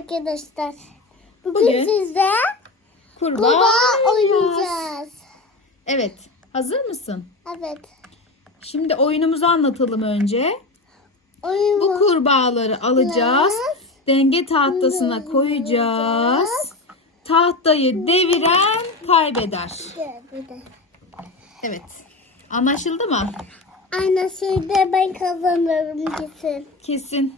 arkadaşlar. Bugün, Bugün sizde kurbağa, kurbağa oynayacağız. Evet. Hazır mısın? Evet. Şimdi oyunumuzu anlatalım önce. Oyun Bu kurbağaları alacağız. Denge tahtasına Bunu koyacağız. Tahtayı deviren kaybeder. Evet. Anlaşıldı mı? Şeyde ben kazanırım kesin. Kesin.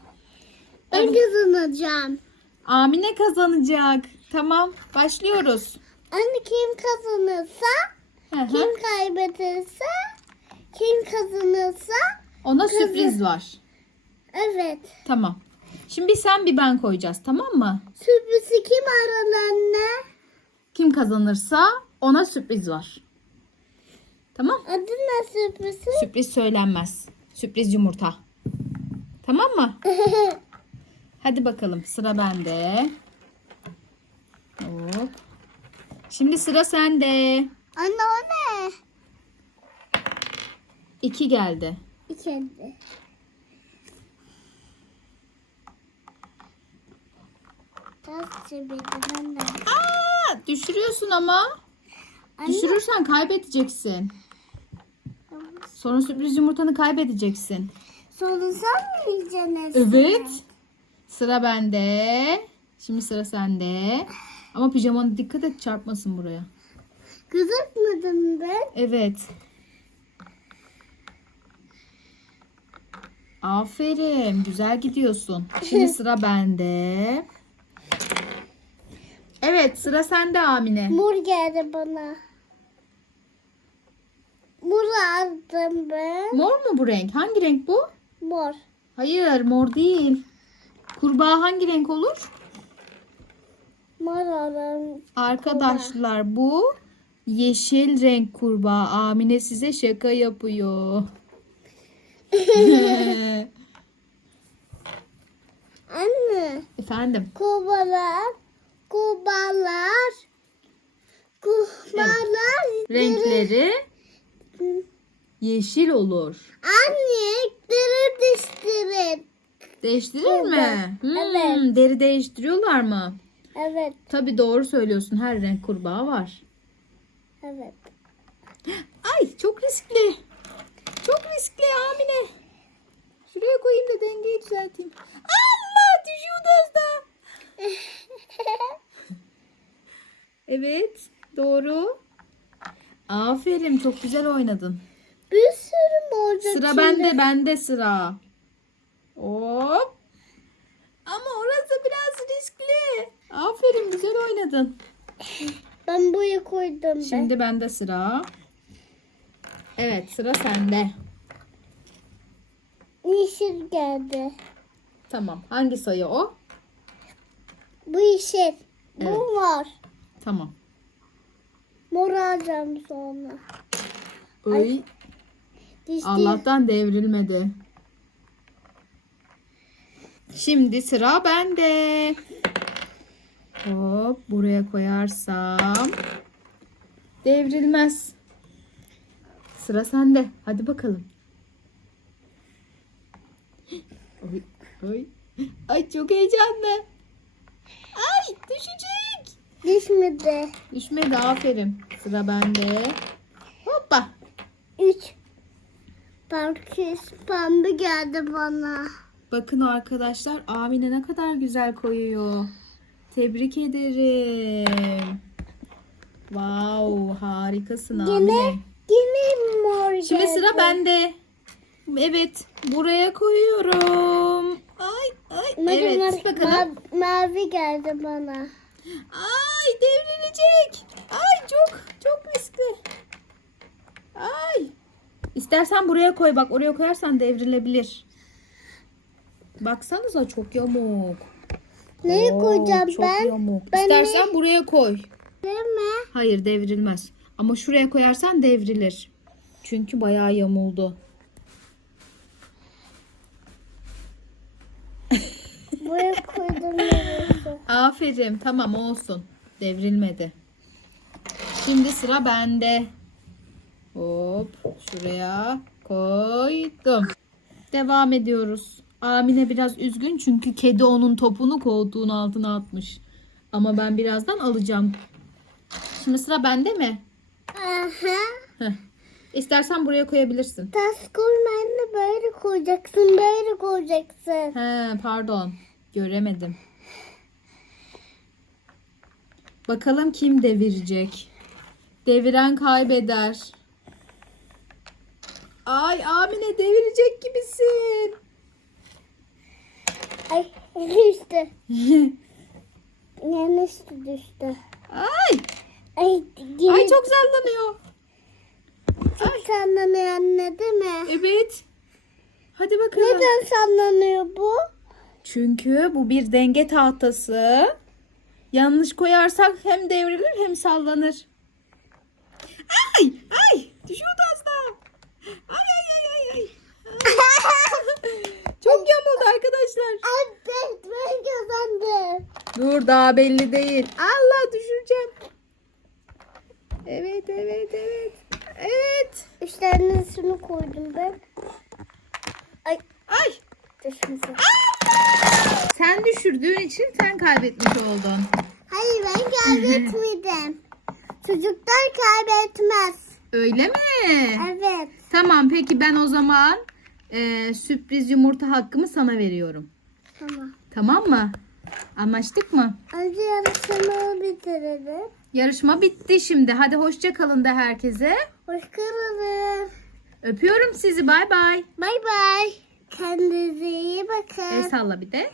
Ben kazanacağım. Amine kazanacak. Tamam. Başlıyoruz. Anne kim kazanırsa, Hı hı. kim kaybederse, kim kazanırsa Ona Kızı. sürpriz var. evet. Tamam. Şimdi bir sen bir ben koyacağız tamam mı? Sürprizi kim aralarına? Kim kazanırsa ona sürpriz var. Tamam. Adı ne sürprizi? Sürpriz söylenmez. Sürpriz yumurta. Tamam mı? Hadi bakalım sıra bende. Hop. Şimdi sıra sende. Anne o ne? İki geldi. Ben de. Aa, düşürüyorsun ama. Anne. Düşürürsen kaybedeceksin. Sonra sürpriz yumurtanı kaybedeceksin. Sonra sen mi yiyeceksin? Evet. Sıra bende. Şimdi sıra sende. Ama pijamana dikkat et çarpmasın buraya. Kızartmadın ben. Evet. Aferin. Güzel gidiyorsun. Şimdi sıra bende. Evet sıra sende Amine. Mor geldi bana. Mor aldım ben. Mor mu bu renk? Hangi renk bu? Mor. Hayır mor değil. Kurbağa hangi renk olur? Mor aldım. Arkadaşlar bu yeşil renk kurbağa. Amine size şaka yapıyor. Anne. Efendim. Kubalar. Kubalar. Kubalar. Renkleri yeşil olur. Anne. Deri diştirin. Değiştirir mi? Hmm, Evet. Deri değiştiriyorlar mı? Evet. Tabii doğru söylüyorsun. Her renk kurbağa var. Evet. Ay çok riskli. Çok riskli Amine. Şuraya koyayım da dengeyi düzelteyim. Allah düşüyordu az daha. Evet doğru. Aferin çok güzel oynadın. Bir sürü mor Sıra bende bende sıra. Hop. Ama orası biraz riskli. Aferin güzel oynadın. Ben buraya koydum ben. Şimdi bende sıra. Evet sıra sende. Yeşil geldi. Tamam. Hangi sayı o? Bu yeşil. Bu Evet. mor. Tamam. Mor alacağım sonra. Ay, Dişli. Allah'tan devrilmedi. Şimdi sıra bende. Hop buraya koyarsam devrilmez. Sıra sende. Hadi bakalım. Ay, ay. Ay çok heyecanlı. Ay düşecek. Düşmedi. Düşmedi aferin. Sıra bende. Hoppa. Üç. Parkes pembe geldi bana. Bakın arkadaşlar Amine ne kadar güzel koyuyor. Tebrik ederim. Wow harikasın Amine. Yine, yine mor Şimdi sıra bende. Evet buraya koyuyorum. Ay ay Mavi, evet mavi, bakalım. ma- mavi geldi bana. Ay devrilecek. Ay çok çok riskli. Ay. İstersen buraya koy bak oraya koyarsan devrilebilir. Baksanıza çok yamuk. Neye Oo, koyacağım çok ben? Yamuk. Ben İstersen buraya koy. ne? mi? Hayır devrilmez. Ama şuraya koyarsan devrilir. Çünkü bayağı yamuldu. Buraya koydum? Aferin tamam olsun. Devrilmedi. Şimdi sıra bende. Hop şuraya koydum. Devam ediyoruz. Amine biraz üzgün çünkü kedi onun topunu koltuğun altına atmış. Ama ben birazdan alacağım. Şimdi sıra bende mi? Aha. Heh. İstersen buraya koyabilirsin. Tas koymayın böyle koyacaksın. Böyle koyacaksın. He, pardon. Göremedim. Bakalım kim devirecek? Deviren kaybeder. Ay Amine devirecek gibisin. Ay düştü. Yanlış düştü. Ay, Ay, yine ay çok sallanıyor. çok sallanıyor anne değil mi? Evet. Hadi bakalım. Neden sallanıyor bu? Çünkü bu bir denge tahtası. Yanlış koyarsak hem devrilir hem sallanır. Ay ay düşüyordu az daha. Ay ay ay ay ay. Çok yamuldu arkadaşlar. Evet ben kazandım. Dur daha belli değil. Allah düşüreceğim. Evet evet evet. Evet. Üç tanesini koydum ben. Ay Ay düşmesin. sen düşürdüğün için sen kaybetmiş oldun. Hayır ben kaybetmedim. Çocuklar kaybetmez. Öyle mi? Evet. Tamam peki ben o zaman e, sürpriz yumurta hakkımı sana veriyorum. Tamam. Tamam mı? Anlaştık mı? Önce yarışmayı bitirelim. Yarışma bitti şimdi. Hadi hoşça kalın de herkese. Hoşçakalın. Öpüyorum sizi. Bay bay. Bay bay. Kendinize iyi bakın. El salla bir de.